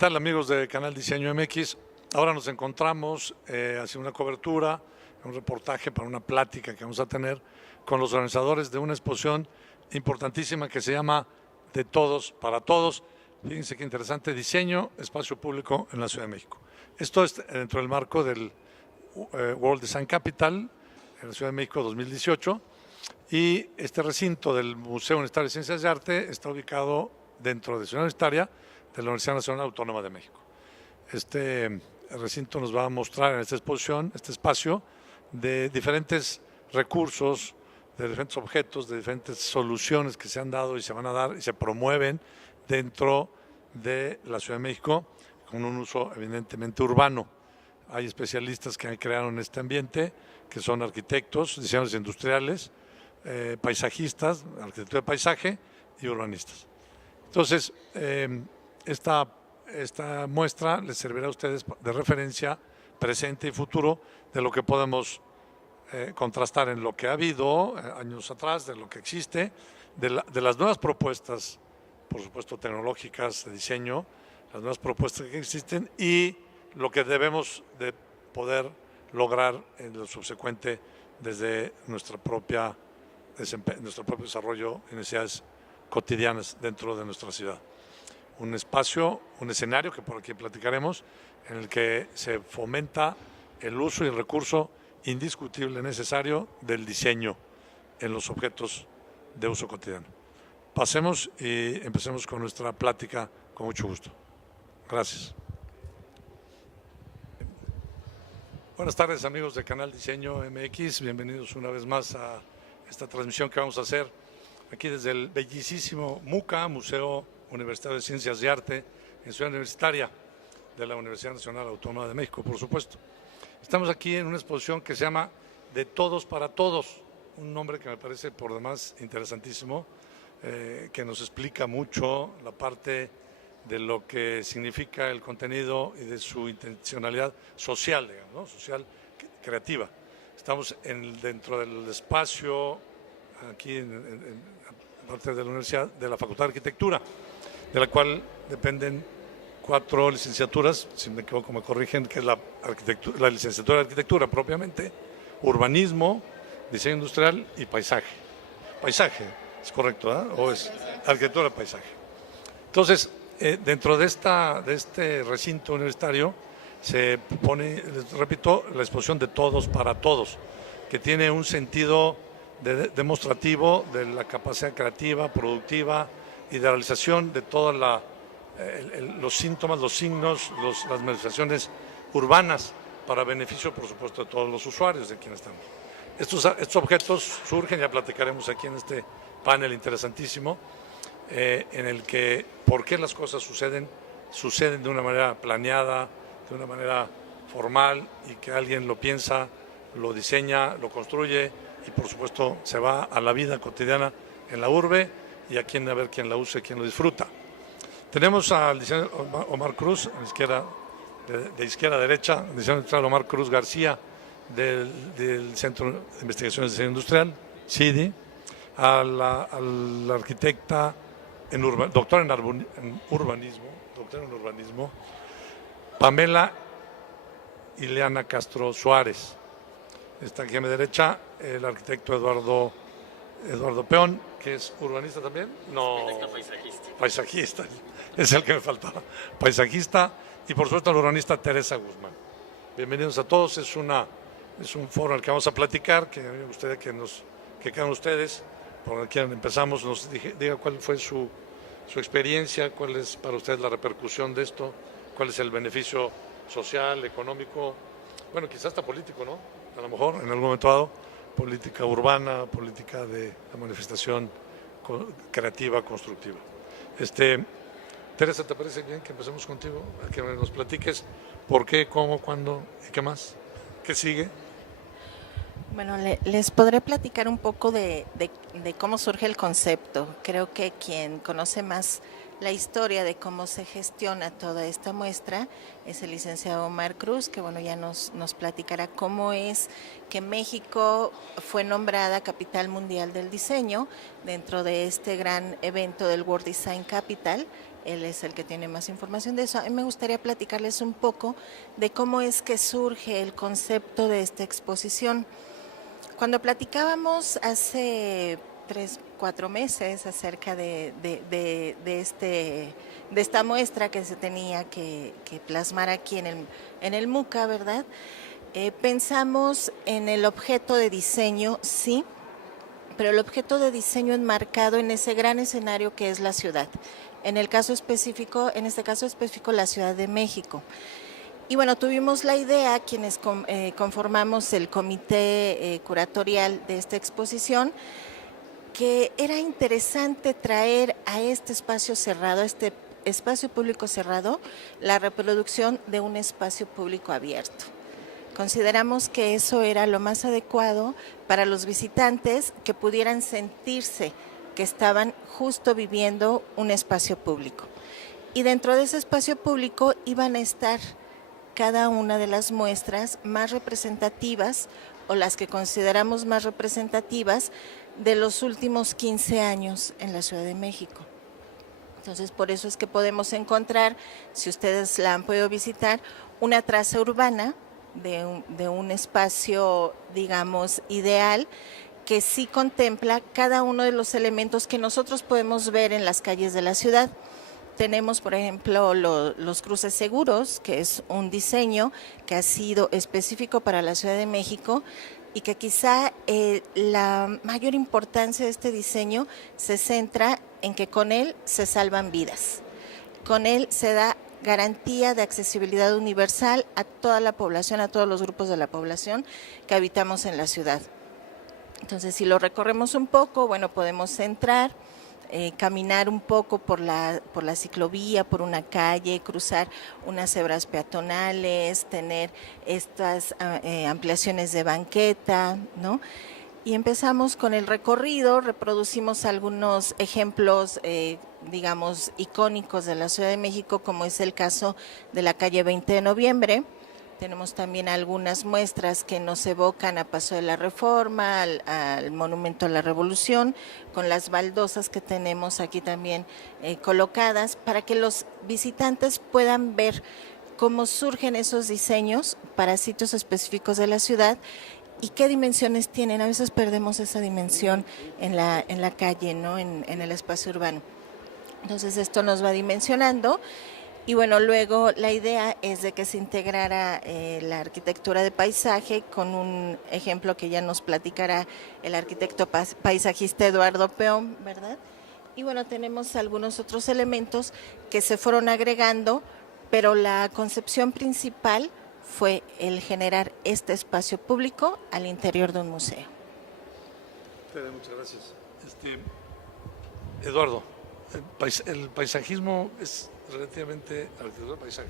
tal, amigos de Canal Diseño MX? Ahora nos encontramos haciendo una cobertura, un reportaje para una plática que vamos a tener con los organizadores de una exposición importantísima que se llama De Todos para Todos. Fíjense qué interesante, diseño, espacio público en la Ciudad de México. Esto es dentro del marco del World Design Capital en la Ciudad de México 2018, y este recinto del Museo Universitario de Ciencias y Arte está ubicado dentro de Ciudad Universitaria de la Universidad Nacional Autónoma de México. Este recinto nos va a mostrar en esta exposición, este espacio, de diferentes recursos, de diferentes objetos, de diferentes soluciones que se han dado y se van a dar y se promueven dentro de la Ciudad de México con un uso evidentemente urbano. Hay especialistas que crearon este ambiente, que son arquitectos, diseñadores industriales, paisajistas, arquitectura de paisaje y urbanistas. Entonces, esta muestra les servirá a ustedes de referencia presente y futuro de lo que podemos contrastar en lo que ha habido años atrás, de lo que existe, de las nuevas propuestas, por supuesto tecnológicas, de diseño, las nuevas propuestas que existen y lo que debemos de poder lograr en lo subsecuente desde nuestro propio desarrollo y necesidades cotidianas dentro de nuestra ciudad. Un espacio, un escenario que por aquí platicaremos, en el que se fomenta el uso y el recurso indiscutible necesario del diseño en los objetos de uso cotidiano. Pasemos y empecemos con nuestra plática con mucho gusto. Gracias. Buenas tardes, amigos de Canal Diseño MX, bienvenidos una vez más a esta transmisión que vamos a hacer aquí desde el bellísimo MUCA, Museo Universitario de Ciencias y Arte, en Ciudad Universitaria de la Universidad Nacional Autónoma de México, por supuesto. Estamos aquí en una exposición que se llama De Todos para Todos, un nombre que me parece por demás interesantísimo, que nos explica mucho la parte de lo que significa el contenido y de su intencionalidad social, digamos, ¿no? Social, creativa. Estamos dentro del espacio, aquí en parte de la Universidad, de la Facultad de Arquitectura, de la cual dependen 4 licenciaturas, si me equivoco me corrigen, que es la licenciatura de Arquitectura propiamente, Urbanismo, Diseño Industrial y Paisaje. Paisaje, es correcto, ¿eh? O es Arquitectura de Paisaje. Entonces, dentro de este recinto universitario se pone, les repito, la exposición De Todos para Todos, que tiene un sentido demostrativo de la capacidad creativa, productiva y de realización de todos los síntomas, los signos, las manifestaciones urbanas para beneficio, por supuesto, de todos los usuarios de quienes estamos. Estos objetos surgen, ya platicaremos aquí en este panel interesantísimo, en el que por qué las cosas suceden de una manera planeada, de una manera formal, y que alguien lo piensa, lo diseña, lo construye y por supuesto se va a la vida cotidiana en la urbe y a ver quién la usa y quién lo disfruta. Tenemos al diseñador Omar Cruz, de izquierda a derecha, el diseñador industrial Omar Cruz García del Centro de Investigaciones de Diseño Industrial, CIDI, a la arquitecta doctora en urbanismo, Pamela Ileana Castro Suárez. Está aquí a mi derecha el arquitecto Eduardo Peón, que es urbanista también. No, paisajista, es el que me faltaba. Paisajista y por supuesto la urbanista Teresa Guzmán. Bienvenidos a todos, es un foro en el que vamos a platicar, que me gustaría que cada ustedes, por aquí empezamos, nos diga cuál fue su experiencia, cuál es para ustedes la repercusión de esto, cuál es el beneficio social, económico, bueno, quizás hasta político, ¿no? A lo mejor en algún momento dado, política urbana, política de la manifestación creativa, constructiva. Teresa, ¿te parece bien que empecemos contigo? A que nos platiques por qué, cómo, cuándo y qué más. ¿Qué sigue? Bueno, les podré platicar un poco de cómo surge el concepto. Creo que quien conoce más la historia de cómo se gestiona toda esta muestra es el licenciado Omar Cruz, que bueno, ya nos platicará cómo es que México fue nombrada Capital Mundial del Diseño dentro de este gran evento del World Design Capital. Él es el que tiene más información de eso. A mí me gustaría platicarles un poco de cómo es que surge el concepto de esta exposición. Cuando platicábamos hace 3-4 meses acerca de esta muestra que se tenía que plasmar aquí en el MUCA, ¿verdad? Pensamos en el objeto de diseño, sí, pero el objeto de diseño enmarcado en ese gran escenario que es la ciudad. En este caso específico, la Ciudad de México. Y bueno, tuvimos la idea, quienes conformamos el comité curatorial de esta exposición, que era interesante traer a este espacio cerrado, a este espacio público cerrado, la reproducción de un espacio público abierto. Consideramos que eso era lo más adecuado para los visitantes, que pudieran sentirse que estaban justo viviendo un espacio público. Y dentro de ese espacio público iban a estar cada una de las muestras más representativas, o las que consideramos más representativas, de los últimos 15 años en la Ciudad de México. Entonces, por eso es que podemos encontrar, si ustedes la han podido visitar, una traza urbana de un espacio, digamos, ideal, que sí contempla cada uno de los elementos que nosotros podemos ver en las calles de la ciudad. Tenemos, por ejemplo, los cruces seguros, que es un diseño que ha sido específico para la Ciudad de México, y que quizá la mayor importancia de este diseño se centra en que con él se salvan vidas. Con él se da garantía de accesibilidad universal a toda la población, a todos los grupos de la población que habitamos en la ciudad. Entonces, si lo recorremos un poco, bueno, podemos entrar, caminar un poco por la ciclovía, por una calle, cruzar unas cebras peatonales, tener estas ampliaciones de banqueta, ¿no? Y empezamos con el recorrido, reproducimos algunos ejemplos, digamos, icónicos de la Ciudad de México, como es el caso de la calle 20 de Noviembre. Tenemos también algunas muestras que nos evocan a Paso de la Reforma, al Monumento a la Revolución, con las baldosas que tenemos aquí también colocadas, para que los visitantes puedan ver cómo surgen esos diseños para sitios específicos de la ciudad y qué dimensiones tienen. A veces perdemos esa dimensión en la calle, ¿no? En el espacio urbano. Entonces esto nos va dimensionando. Y bueno, luego la idea es de que se integrara la arquitectura de paisaje con un ejemplo que ya nos platicará el arquitecto paisajista Eduardo Peón, ¿verdad? Y bueno, tenemos algunos otros elementos que se fueron agregando, pero la concepción principal fue el generar este espacio público al interior de un museo. Muchas gracias. Eduardo, el paisajismo es relativamente, la arquitectura de paisaje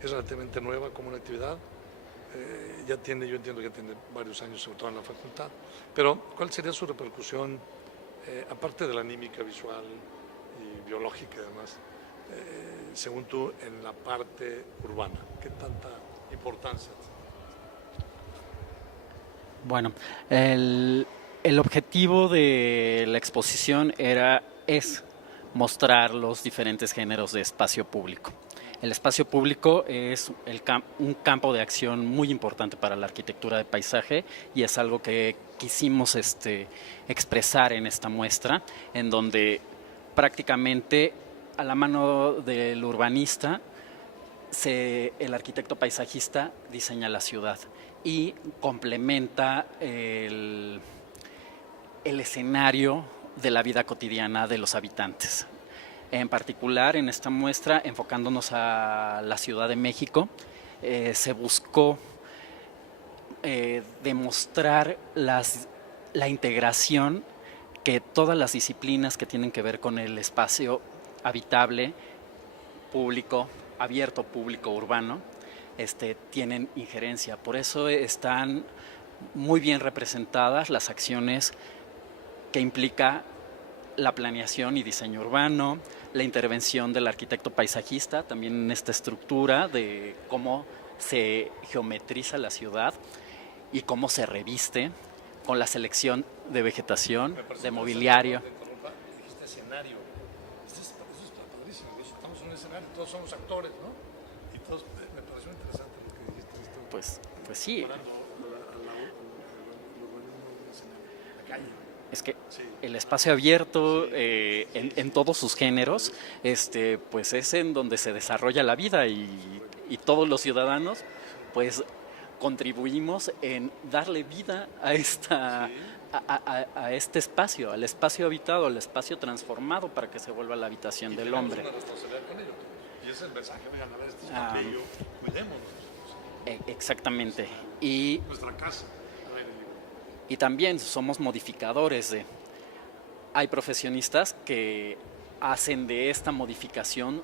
es relativamente nueva como una actividad, yo entiendo que tiene varios años, sobre todo en la facultad, pero ¿cuál sería su repercusión, aparte de la anímica visual y biológica además, según tú, en la parte urbana? ¿Qué tanta importancia? Bueno, el objetivo de la exposición es mostrar los diferentes géneros de espacio público. El espacio público es un campo de acción muy importante para la arquitectura de paisaje y es algo que quisimos expresar en esta muestra, en donde prácticamente a la mano del urbanista el arquitecto paisajista diseña la ciudad y complementa el escenario de la vida cotidiana de los habitantes. En particular, en esta muestra, enfocándonos a la Ciudad de México, se buscó demostrar la integración que todas las disciplinas que tienen que ver con el espacio habitable, público, abierto, público, urbano, tienen injerencia. Por eso están muy bien representadas las acciones que implica la planeación y diseño urbano, la intervención del arquitecto paisajista, también en esta estructura de cómo se geometriza la ciudad y cómo se reviste con la selección de vegetación, de mobiliario. Dijiste escenario. Eso está padrísimo. Estamos en un escenario, todos somos actores, ¿no? Y todos, me pareció interesante lo que dijiste. Pues sí. Es que el espacio abierto en todos sus géneros, pues es en donde se desarrolla la vida y todos los ciudadanos, pues contribuimos en darle vida a a este espacio, al espacio habitado, al espacio transformado para que se vuelva la habitación del hombre. Una responsabilidad con ello. Y ese es el mensaje, oigan, a ver, este es bello, cuidémonos. Exactamente. Y Nuestra casa. Y también somos modificadores de... Hay profesionistas que hacen de esta modificación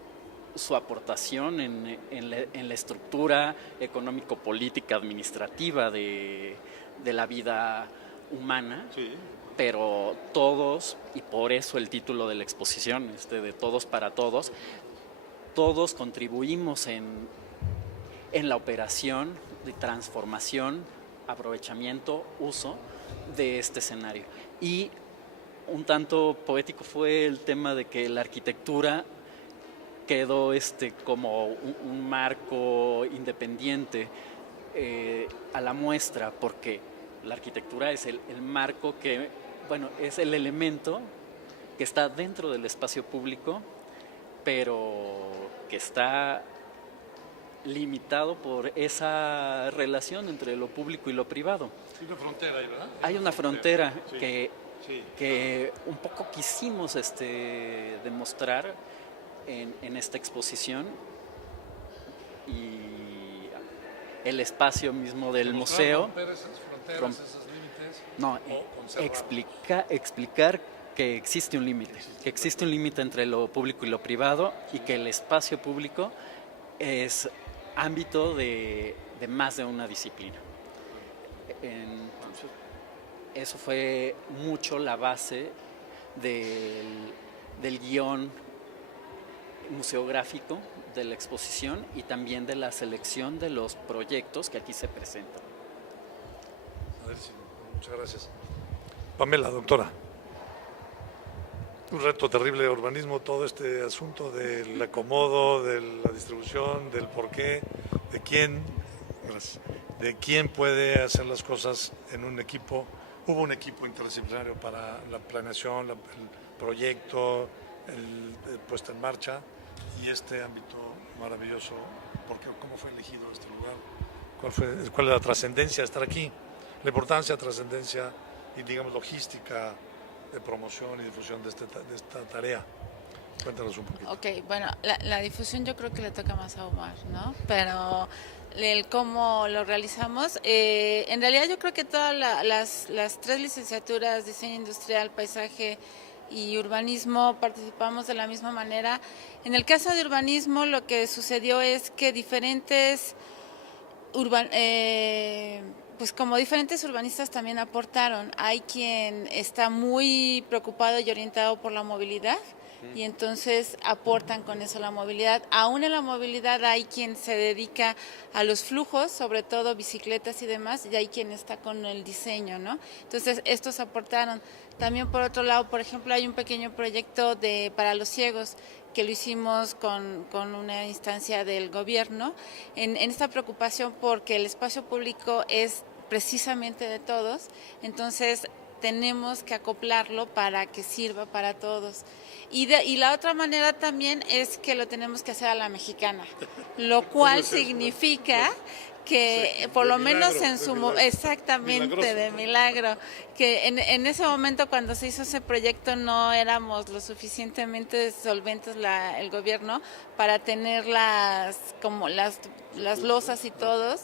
su aportación en la estructura económico-política, administrativa de la vida humana, Sí. pero todos, y por eso el título de la exposición, de todos para todos contribuimos en la operación de transformación, aprovechamiento, uso de este escenario. Y un tanto poético fue el tema de que la arquitectura quedó como un marco independiente a la muestra, porque la arquitectura es el marco que, bueno, es el elemento que está dentro del espacio público, pero que está limitado por esa relación entre lo público y lo privado. Hay una frontera ahí, ¿verdad? Hay una frontera Sí. que un poco quisimos demostrar en esta exposición, y el espacio mismo del museo. Romper esas fronteras, esos límites. No, o conservar. explicar que existe un límite entre lo público y lo privado, y que el espacio público es ámbito de más de una disciplina. Eso fue mucho la base del guión museográfico de la exposición y también de la selección de los proyectos que aquí se presentan. Muchas gracias. Pamela, doctora. Un reto terrible de urbanismo, todo este asunto del acomodo, de la distribución, del porqué, de quién puede hacer las cosas en un equipo. Hubo un equipo interdisciplinario para la planeación, el proyecto, el puesta en marcha, y este ámbito maravilloso. ¿Cómo fue elegido este lugar? ¿Cuál es la trascendencia de estar aquí? La importancia, trascendencia y, digamos, logística de promoción y difusión de esta tarea. Cuéntanos un poquito. Ok, bueno, la difusión yo creo que le toca más a Omar, ¿no? Pero el cómo lo realizamos, en realidad yo creo que todas las tres licenciaturas, diseño industrial, paisaje y urbanismo, participamos de la misma manera. En el caso de urbanismo, lo que sucedió es que pues como diferentes urbanistas también aportaron. Hay quien está muy preocupado y orientado por la movilidad, y entonces aportan con eso la movilidad. Aún en la movilidad hay quien se dedica a los flujos, sobre todo bicicletas y demás, y hay quien está con el diseño, ¿no? Entonces estos aportaron. También por otro lado, por ejemplo, hay un pequeño proyecto para los ciegos que lo hicimos con una instancia del gobierno, en esta preocupación porque el espacio público es precisamente de todos, entonces tenemos que acoplarlo para que sirva para todos. Y la otra manera también es que lo tenemos que hacer a la mexicana, lo cual significa que sí, por lo milagro, menos en su milagro, exactamente milagroso. de milagro, que en ese momento cuando se hizo ese proyecto no éramos lo suficientemente solventes el gobierno para tener las losas y todos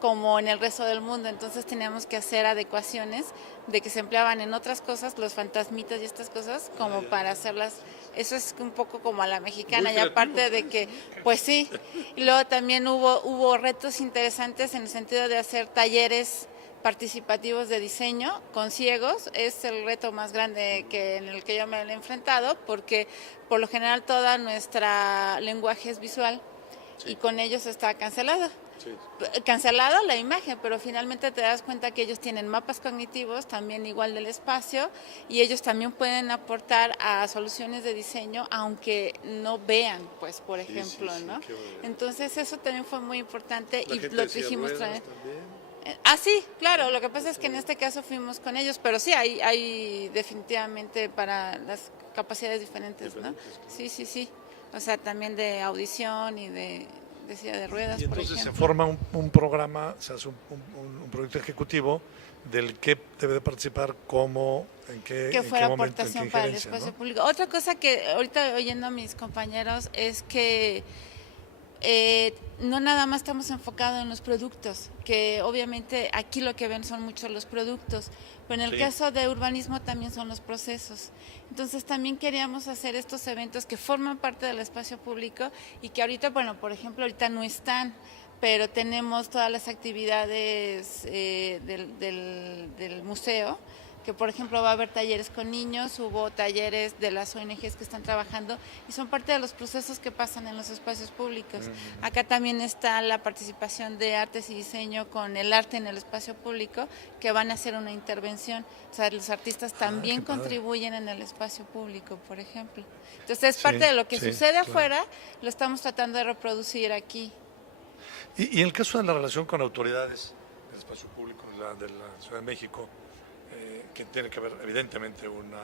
como en el resto del mundo, entonces teníamos que hacer adecuaciones de que se empleaban en otras cosas, los fantasmitas y estas cosas, como para hacerlas. Eso es un poco como a la mexicana, y aparte de que, pues sí, y luego también hubo retos interesantes en el sentido de hacer talleres participativos de diseño con ciegos. Es el reto más grande en el que yo me he enfrentado, porque por lo general toda nuestra lenguaje es visual y con ellos está cancelado. Cancelado la imagen, pero finalmente te das cuenta que ellos tienen mapas cognitivos también igual del espacio, y ellos también pueden aportar a soluciones de diseño aunque no vean, pues, por ejemplo, ¿no? Entonces eso también fue muy importante y lo dijimos traer. Sí, claro, lo que pasa es que en este caso fuimos con ellos, pero sí hay definitivamente para las capacidades diferentes, ¿no? Sí. O sea, también de audición y de silla de ruedas, y entonces por ejemplo. se forma un programa, se hace un proyecto ejecutivo del que debe de participar, cómo, en qué fuera momento, aportación en qué para el injerencia, espacio ¿no? público. Otra cosa que ahorita oyendo a mis compañeros es que no nada más estamos enfocados en los productos, que obviamente aquí lo que ven son muchos los productos, pero en el caso de urbanismo también son los procesos. Entonces también queríamos hacer estos eventos que forman parte del espacio público y que ahorita, bueno, por ejemplo, ahorita no están, pero tenemos todas las actividades del museo, que por ejemplo va a haber talleres con niños, hubo talleres de las ONGs que están trabajando y son parte de los procesos que pasan en los espacios públicos. Acá también está la participación de artes y diseño con el arte en el espacio público, que van a hacer una intervención. O sea, los artistas también contribuyen en el espacio público, por ejemplo. Entonces es parte de lo que sucede afuera, lo estamos tratando de reproducir aquí. Y en el caso de la relación con autoridades del espacio público de la Ciudad de México, que tiene que haber evidentemente un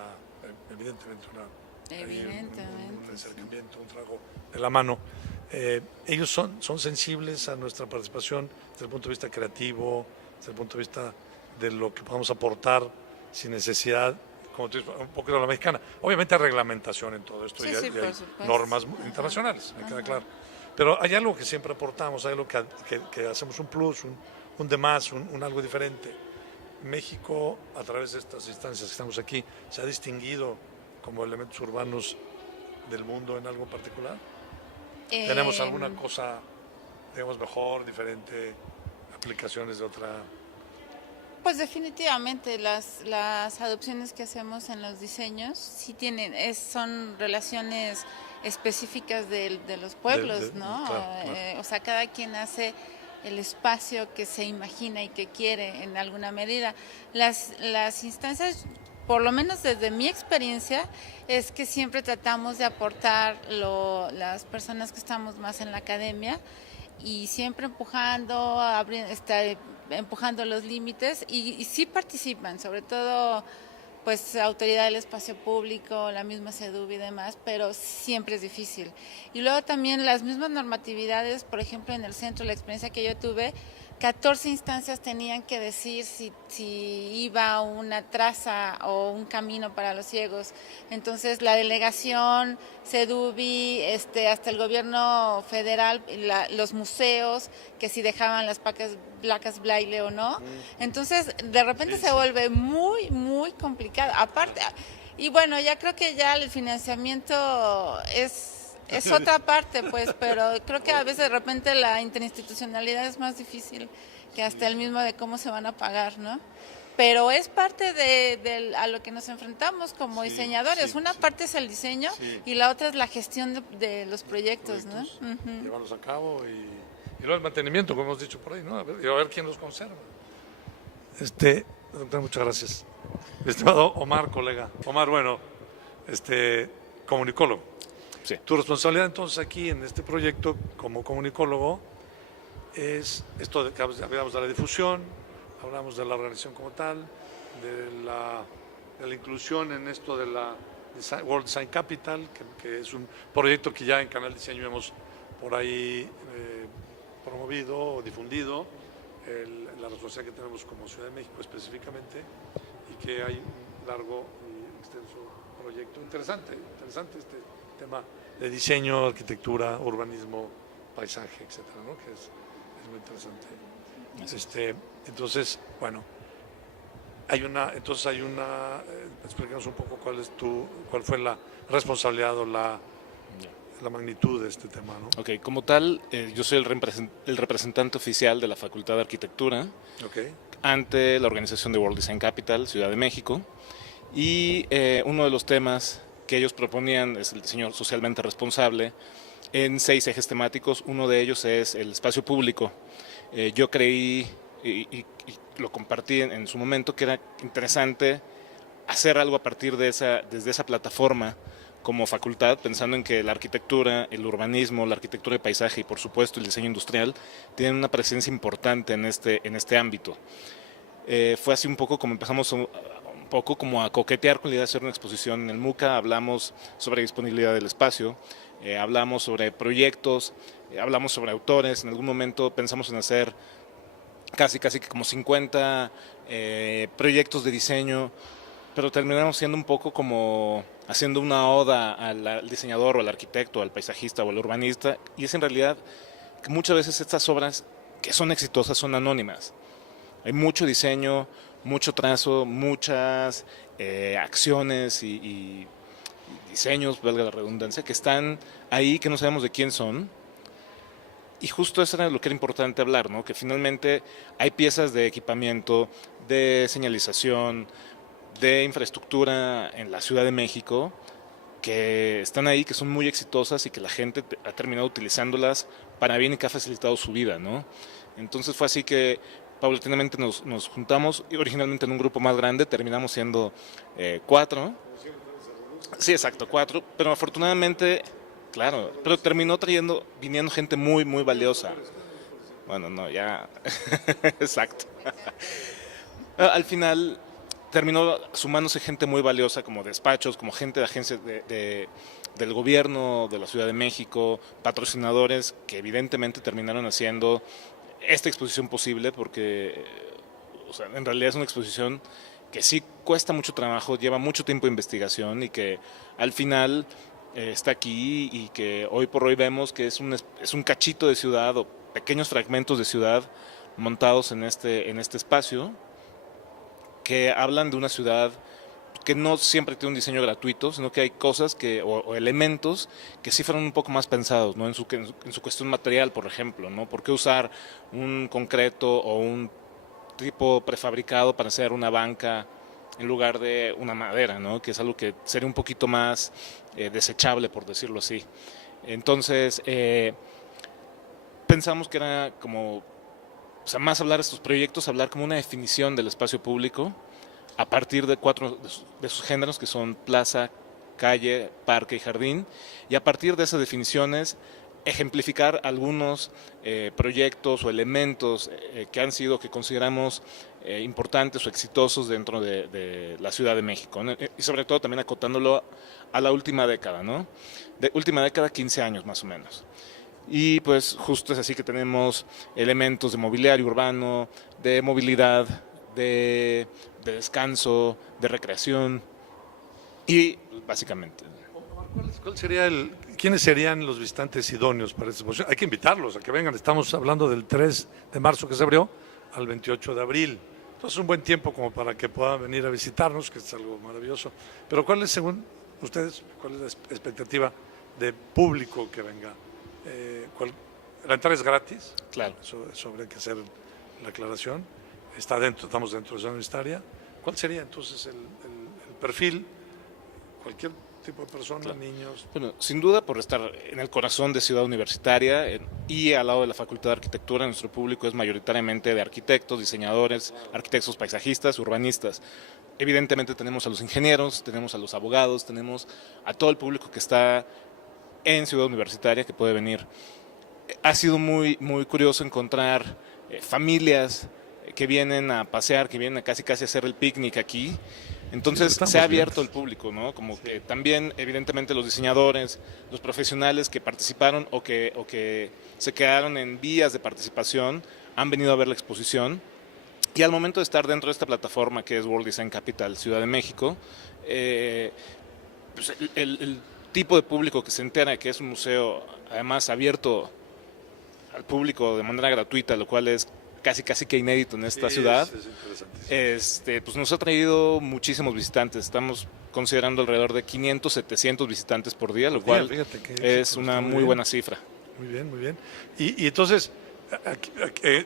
acercamiento, un trago de la mano. Ellos son sensibles a nuestra participación desde el punto de vista creativo, desde el punto de vista de lo que podamos aportar sin necesidad, como tú dices, un poco de la mexicana. Obviamente hay reglamentación en todo esto y hay normas internacionales, me queda claro. Pero hay algo que siempre aportamos, hay algo que hacemos un plus, un de más, un algo diferente. México, a través de estas instancias que estamos aquí, ¿se ha distinguido como elementos urbanos del mundo en algo particular? ¿Tenemos alguna cosa, digamos, mejor, diferente, aplicaciones de otra? Pues definitivamente las adopciones que hacemos en los diseños sí son relaciones específicas de los pueblos, ¿no? Claro. O sea, cada quien hace el espacio que se imagina y que quiere en alguna medida. Las instancias, por lo menos desde mi experiencia, es que siempre tratamos de aportar las personas que estamos más en la academia y siempre empujando los límites y sí participan, sobre todo pues autoridad del espacio público, la misma SEDUB y demás, pero siempre es difícil. Y luego también las mismas normatividades, por ejemplo, en el centro, la experiencia que yo tuve, 14 instancias tenían que decir si iba una traza o un camino para los ciegos. Entonces la delegación, SEDUBI, hasta el gobierno federal, los museos, que si dejaban las placas braille o no. Entonces de repente se vuelve muy, muy complicado. Aparte, y bueno, ya creo que ya el financiamiento es otra parte, pues, pero creo que a veces de repente la interinstitucionalidad es más difícil que hasta el mismo de cómo se van a pagar, ¿no? Pero es parte a lo que nos enfrentamos como diseñadores. Una parte es el diseño y la otra es la gestión de los proyectos, ¿no? Llevarlos a cabo y luego el mantenimiento, como hemos dicho por ahí, ¿no? A ver quién los conserva. Doctor, muchas gracias. Mi estimado Omar, colega. Omar, bueno, comunicólogo. Sí. Tu responsabilidad entonces aquí en este proyecto como comunicólogo es esto de que hablamos de la difusión, hablamos de la organización como tal, de la inclusión en esto de la World Design Capital, que es un proyecto que ya en Canal Diseño hemos por ahí promovido o difundido, la responsabilidad que tenemos como Ciudad de México específicamente, y que hay un largo y extenso proyecto. Interesante este tema de diseño, arquitectura, urbanismo, paisaje, etcétera, ¿no? Que es muy interesante. Entonces, bueno, explícanos un poco cuál fue la responsabilidad o la magnitud de este tema, ¿no? Ok, como tal, yo soy el representante oficial de la Facultad de Arquitectura. Okay. ante la organización de World Design Capital, Ciudad de México, y uno de los temas que ellos proponían es el diseño socialmente responsable en 6 ejes temáticos. Uno de ellos es el espacio público. Yo creí y lo compartí en su momento que era interesante hacer algo a partir desde esa plataforma como facultad, pensando en que la arquitectura, el urbanismo, la arquitectura de paisaje y por supuesto el diseño industrial tienen una presencia importante en este ámbito. Fue así un poco como empezamos como a coquetear con la idea de hacer una exposición en el MUCA. Hablamos sobre disponibilidad del espacio, hablamos sobre proyectos, hablamos sobre autores. En algún momento pensamos en hacer casi que como 50 proyectos de diseño, pero terminamos siendo un poco como haciendo una oda al diseñador o al arquitecto, al paisajista o al urbanista, y es en realidad que muchas veces estas obras que son exitosas son anónimas. Hay mucho diseño, mucho trazo, muchas acciones y diseños, valga la redundancia, que están ahí, que no sabemos de quién son. Y justo eso era lo que era importante hablar, ¿no? Que finalmente hay piezas de equipamiento, de señalización, de infraestructura en la Ciudad de México que están ahí, que son muy exitosas y que la gente ha terminado utilizándolas para bien y que ha facilitado su vida, ¿no? Entonces fue así que paulatinamente nos juntamos, y originalmente en un grupo más grande, terminamos siendo 4. Sí, exacto, 4, pero afortunadamente, claro, pero terminó viniendo gente muy, muy valiosa. Bueno, no, ya, exacto. Al final terminó sumándose gente muy valiosa como despachos, como gente de agencias del gobierno de la Ciudad de México, patrocinadores que evidentemente terminaron haciendo esta exposición posible porque, o sea, en realidad es una exposición que sí cuesta mucho trabajo, lleva mucho tiempo de investigación y que al final está aquí y que hoy por hoy vemos que es un cachito de ciudad o pequeños fragmentos de ciudad montados en este espacio que hablan de una ciudad que no siempre tiene un diseño gratuito, sino que hay cosas o elementos que sí fueron un poco más pensados, ¿no? En su cuestión material, por ejemplo, ¿no? ¿Por qué usar un concreto o un tipo prefabricado para hacer una banca en lugar de una madera, ¿no? Que es algo que sería un poquito más desechable, por decirlo así. Entonces, pensamos que era como, o sea, más hablar de estos proyectos, hablar como una definición del espacio público a partir de 4 de sus géneros, que son plaza, calle, parque y jardín, y a partir de esas definiciones ejemplificar algunos proyectos o elementos que consideramos importantes o exitosos dentro de la Ciudad de México, ¿no? Y sobre todo también acotándolo a la última década, ¿no? De última década, 15 años más o menos. Y pues justo es así que tenemos elementos de mobiliario urbano, de movilidad, de descanso, de recreación y básicamente. ¿Quiénes serían los visitantes idóneos para esta exposición? Hay que invitarlos a que vengan. Estamos hablando del 3 de marzo que se abrió al 28 de abril. Entonces es un buen tiempo como para que puedan venir a visitarnos, que es algo maravilloso. Pero ¿cuál es, según ustedes, cuál es la expectativa de público que venga? ¿La entrada es gratis? Claro. Eso habría que hacer la aclaración. Estamos dentro de zona universitaria. ¿Cuál sería entonces el perfil? Cualquier tipo de persona, claro. Niños. Bueno, sin duda por estar en el corazón de Ciudad Universitaria y al lado de la Facultad de Arquitectura, nuestro público es mayoritariamente de arquitectos, diseñadores, arquitectos paisajistas, urbanistas. Evidentemente tenemos a los ingenieros, tenemos a los abogados, tenemos a todo el público que está en Ciudad Universitaria que puede venir. Ha sido muy, muy curioso encontrar familias que vienen a pasear, que vienen a casi a hacer el picnic aquí. Entonces se ha abierto el público, ¿no? Como sí. Que también evidentemente los diseñadores, los profesionales que participaron o que se quedaron en vías de participación han venido a ver la exposición. Y al momento de estar dentro de esta plataforma que es World Design Capital Ciudad de México, pues el tipo de público que se entera que es un museo además abierto al público de manera gratuita, lo cual es casi que inédito en esta ciudad, pues nos ha traído muchísimos visitantes. Estamos considerando alrededor de 500, 700 visitantes por día, lo cual es una muy buena cifra. Muy bien, muy bien. Y entonces,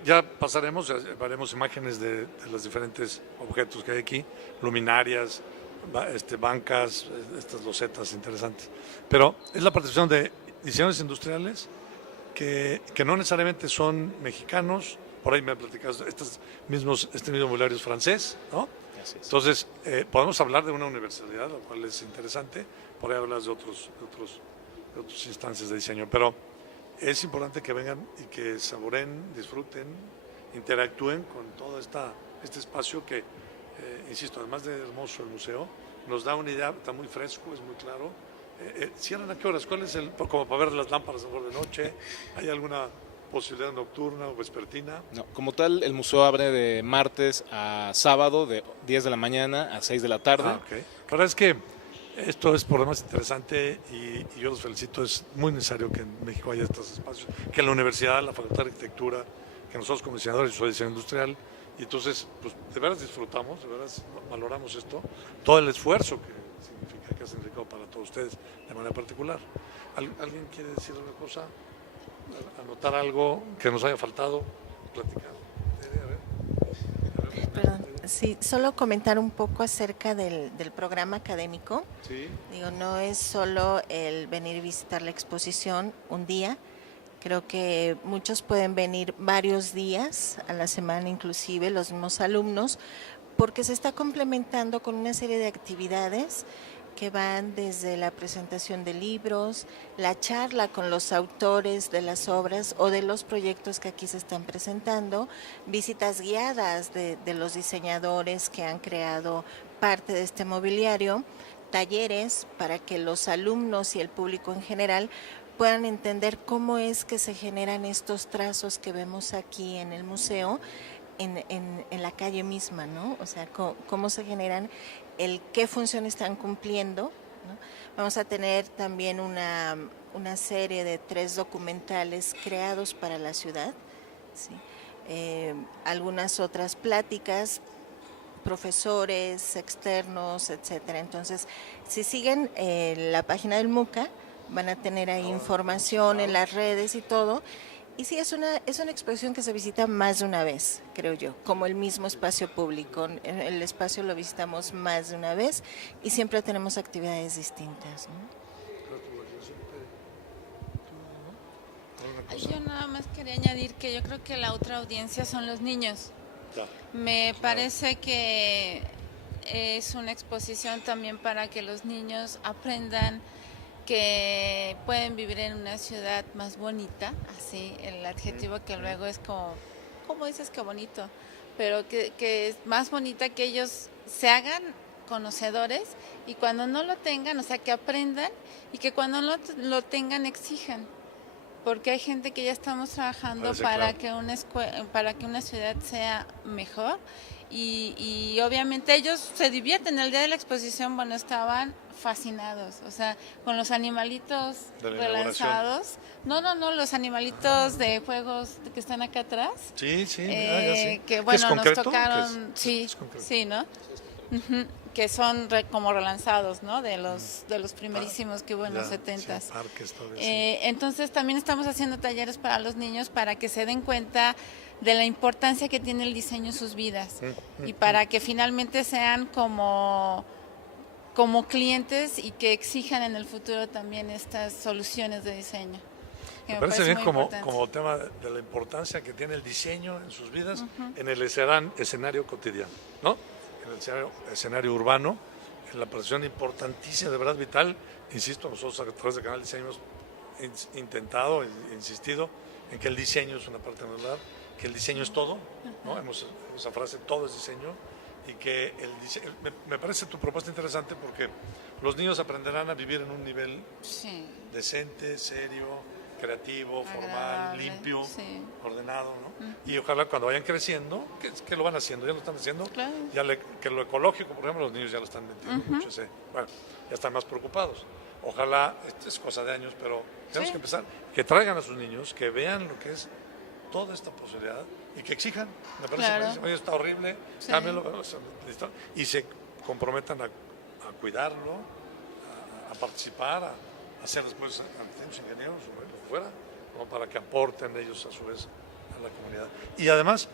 Ya pasaremos, veremos imágenes de los diferentes objetos que hay aquí, luminarias, bancas, estas losetas interesantes. Pero es la participación de diseñadores industriales que no necesariamente son mexicanos, por ahí me han platicado, este mismo mobiliario es francés, ¿no? Así es. Entonces, podemos hablar de una universidad, lo cual es interesante, por ahí hablas de otras instancias de diseño, pero es importante que vengan y que saboren, disfruten, interactúen con todo este espacio que, insisto, además de hermoso el museo, nos da una idea, está muy fresco, es muy claro. ¿Cierran a qué horas? ¿Cuál es como para ver las lámparas de noche? ¿Hay alguna posibilidad nocturna o vespertina? No, como tal, el museo abre de martes a sábado, de 10 de la mañana a 6 de la tarde. Ah, ok. La verdad es que esto es por demás interesante y yo los felicito. Es muy necesario que en México haya estos espacios, que en la universidad, la Facultad de Arquitectura, que nosotros como diseñadores, yo soy diseño industrial, y entonces pues, de veras disfrutamos, de veras valoramos esto, todo el esfuerzo que significa que ha significado para todos ustedes de manera particular. ¿Alguien quiere decir una cosa? ¿Anotar algo que nos haya faltado? Platicar. Perdón, sí, solo comentar un poco acerca del programa académico. Sí. Digo, no es solo el venir y visitar la exposición un día. Creo que muchos pueden venir varios días a la semana, inclusive los mismos alumnos, porque se está complementando con una serie de actividades que van desde la presentación de libros, la charla con los autores de las obras o de los proyectos que aquí se están presentando, visitas guiadas de los diseñadores que han creado parte de este mobiliario, talleres para que los alumnos y el público en general puedan entender cómo es que se generan estos trazos que vemos aquí en el museo, en la calle misma, ¿no? O sea, cómo se generan, qué función están cumpliendo, ¿no? Vamos a tener también una serie de 3 documentales creados para la ciudad, ¿sí? Algunas otras pláticas, profesores externos, etcétera. Entonces, si siguen la página del MUCA, van a tener ahí información en las redes y todo. Y sí, es una exposición que se visita más de una vez, creo yo, como el mismo espacio público. El espacio lo visitamos más de una vez y siempre tenemos actividades distintas, ¿no? Yo nada más quería añadir que yo creo que la otra audiencia son los niños. Ya. Me parece que es una exposición también para que los niños aprendan que pueden vivir en una ciudad más bonita, así el adjetivo que luego es como dices que bonito, pero que es más bonita, que ellos se hagan conocedores y cuando no lo tengan, o sea, que aprendan y que cuando no lo tengan exijan. Porque hay gente que ya estamos trabajando para que una ciudad sea mejor y obviamente ellos se divierten. El día de la exposición, bueno, estaban fascinados, o sea, con los animalitos relanzados. No, los animalitos de juegos que están acá atrás. Sí, ya sí. Que bueno, nos concreto? tocaron, ¿Es concreto? sí, ¿no? Uh-huh, que son como relanzados, ¿no? De los primerísimos que hubo en los 70s. Sí, parques, todavía, Entonces también estamos haciendo talleres para los niños para que se den cuenta de la importancia que tiene el diseño en sus vidas y para que finalmente sean como clientes y que exijan en el futuro también estas soluciones de diseño. Me parece bien como tema de la importancia que tiene el diseño en sus vidas en el escenario cotidiano, ¿no? En el escenario urbano, en la participación importantísima, de verdad vital. Insisto, nosotros a través de Canal Diseño hemos intentado, insistido en que el diseño es una parte anular, que el diseño es todo, ¿no? Esa frase, todo es diseño, y que el diseño, me parece tu propuesta interesante porque los niños aprenderán a vivir en un nivel decente, serio, creativo, formal, limpio, ordenado, ¿no? Y ojalá cuando vayan creciendo, que lo van haciendo, ya lo están haciendo, claro. Que lo ecológico, por ejemplo, los niños ya lo están metiendo mucho, bueno, ya están más preocupados. Ojalá, esto es cosa de años, pero tenemos que empezar, que traigan a sus niños, que vean lo que es toda esta posibilidad y que exijan. Me parece que está horrible, cámbialo, y se comprometan a cuidarlo, a participar, a hacer después arquitectos, ingenieros, fuera, ¿no? Para que aporten ellos a su vez a la comunidad. Y además,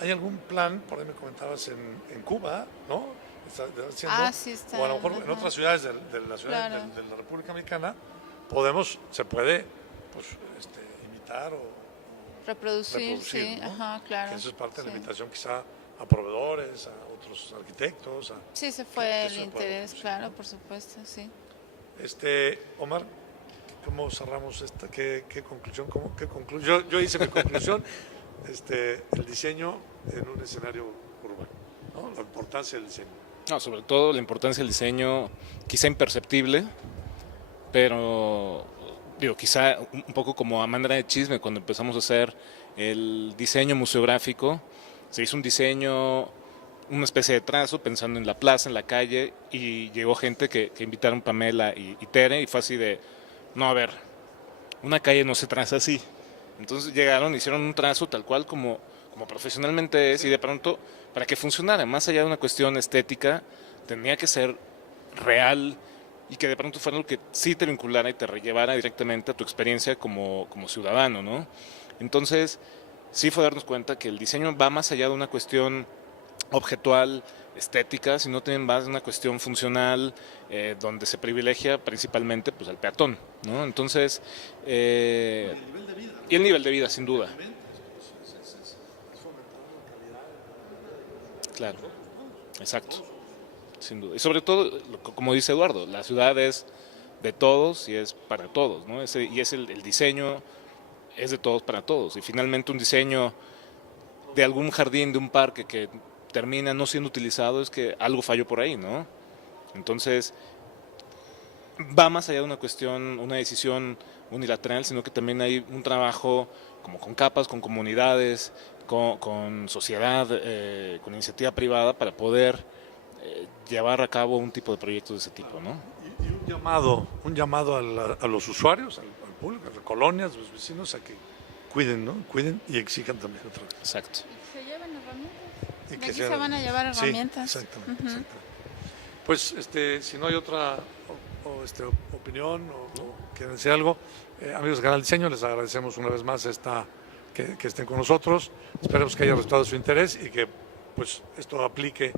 ¿hay algún plan, por ahí me comentabas, en Cuba, ¿no? Está haciendo, Sí está. o a lo mejor en otras ciudades de la ciudad Claro. de la República Mexicana, se puede pues, imitar o Reproducir, sí, ¿no? ajá, claro. Que eso es parte de la sí. invitación quizá a proveedores, a otros arquitectos. Sí, ese que fue el se pueda interés, reproducir, claro, ¿no? por supuesto, sí. Omar, ¿cómo cerramos esta? ¿Qué conclusión? ¿Qué conclusión? Yo hice mi conclusión, el diseño en un escenario urbano, ¿no? La importancia del diseño. No, sobre todo la importancia del diseño, quizá imperceptible, pero digo, quizá un poco como a manera de chisme, cuando empezamos a hacer el diseño museográfico, se hizo un diseño, una especie de trazo pensando en la plaza, en la calle, y llegó gente que invitaron Pamela y Tere, y fue así de, no, a ver, una calle no se traza así. Entonces llegaron, hicieron un trazo tal cual como profesionalmente es, y de pronto, para que funcionara, más allá de una cuestión estética, tenía que ser real, y que de pronto fuera algo que sí te vinculara y te llevara directamente a tu experiencia como ciudadano, ¿no? Entonces, sí fue darnos cuenta que el diseño va más allá de una cuestión objetual, estética, sino también va de una cuestión funcional, donde se privilegia principalmente pues, al peatón, ¿no? Entonces, y el nivel de vida, sin duda. Claro, exacto. Sin duda. Y sobre todo, como dice Eduardo, la ciudad es de todos y es para todos, ¿no? Y es el diseño es de todos para todos. Y finalmente un diseño de algún jardín, de un parque que termina no siendo utilizado, es que algo falló por ahí, ¿no? Entonces, va más allá de una cuestión, una decisión unilateral, sino que también hay un trabajo como con capas, con comunidades, con sociedad, con iniciativa privada para poder llevar a cabo un tipo de proyectos de ese tipo, ¿no? Y un llamado a los usuarios, al público, a las colonias, a los vecinos, a que cuiden, ¿no? Cuiden y exijan también otra vez. Exacto. Y se llevan herramientas. Y De aquí se van a llevar herramientas. Sí, exactamente. Pues si no hay otra opinión o quieren decir algo, amigos de Canal Diseño, les agradecemos una vez más que estén con nosotros. Esperemos que haya resultado de su interés y que pues esto aplique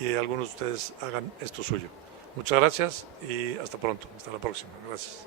y algunos de ustedes hagan esto suyo. Muchas gracias y hasta pronto. Hasta la próxima. Gracias.